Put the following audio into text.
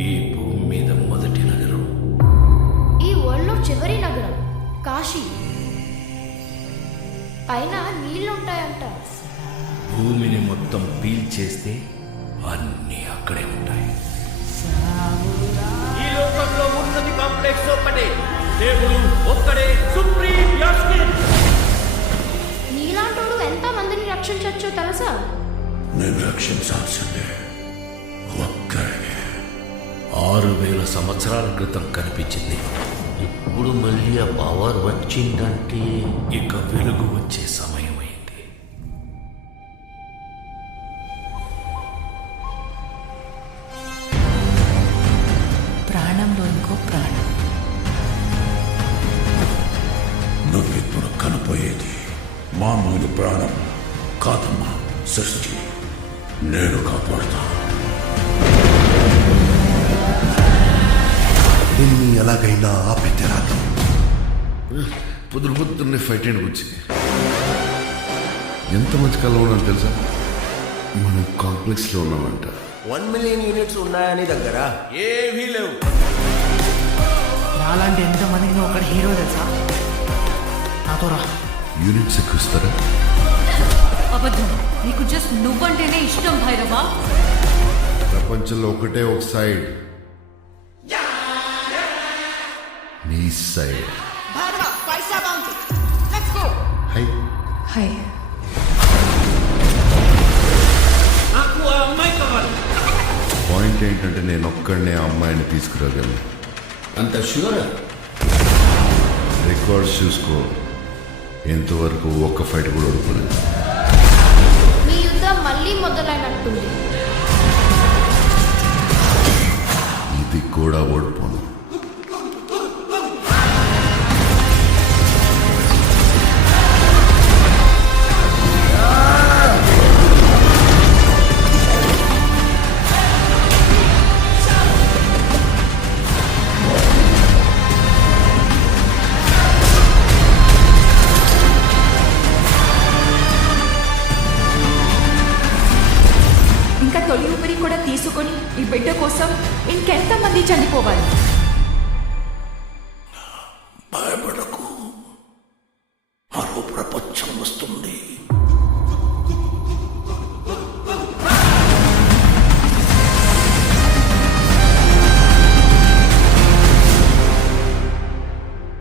ఈ భూమి మీద మొదటి నగరం, ఈ వరల్డ్లో చివరి నగరం కాశీ. పైన నీళ్ళుంటాయంట. భూమిని మొత్తం పీల్చేస్తే అన్నీ అక్కడే ఉంటాయి. ఈ లోకంలో ఉన్నది కాంప్లెక్స్ ఒక్కటే, దేవుడు ఒక్కడే సుప్రీం యాస్కిన్. నీలాంటోడు ఎంత మందిని రక్షించవచ్చో తెలుసా? నేను రక్షించాల్సిందే ఒక్కడే. 6000 సంవత్సరాల క్రితం కనిపించింది. ఇప్పుడు మళ్ళీ ఆ పవర్ వచ్చిందంటే ఇక వెలుగు వచ్చే సమయం అయింది. ప్రాణంలో ఇంకో ప్రాణం. నువ్విప్పుడు కనపోయేది మామూలు ప్రాణం కాదమ్మా, సృష్టి. నేను కాపాడుతా. దీన్ని ఎలాగైనా ఆపి తీరాలి. పొద్దున్నే ఫైట్ అండ్ వచ్చింది. ఎంత మంచి కళ ఉన్నాను తెలుసా? మనం కాంప్లెక్స్లో ఉన్నామంట. 1 మిలియన్ యూనిట్స్ ఉన్నాయని దగ్గర ఏమీ లేవు. నాలాంటి ఎంతమందికి నువ్వు ఒకటి హీరో తెలుసా? నాతో రా. యూనిట్స్ ఎక్కువస్తారా? అబద్ధం. నీకు జస్ట్ నువ్వంటేనే ఇష్టం భైరవా. ప్రపంచంలో ఒకటే ఒక సైడ్, నీ సైడ్. High high. నాకు ఆ అమ్మాయి కావాలి. పాయింట్ ఏంటంటే నేను ఒక్కడనే ఆ అమ్మాయిని తీసుకురాగలను. అంత షూర్? రికార్డ్స్ చూసుకో, ఎంతవరకు ఒక్క ఫైట్ కూడా ఓడిపోలేదు. మీ యుద్ధం మళ్ళీ మొదలైనట్టుంది. ఇది కూడా ఓడిపోను. ఇంకా తొలి ఊపిరి కూడా తీసుకొని ఈ బిడ్డ కోసం ఇంకెంతమంది చనిపోవాలి? భయపడకు, మరో ప్రపంచం వస్తుంది.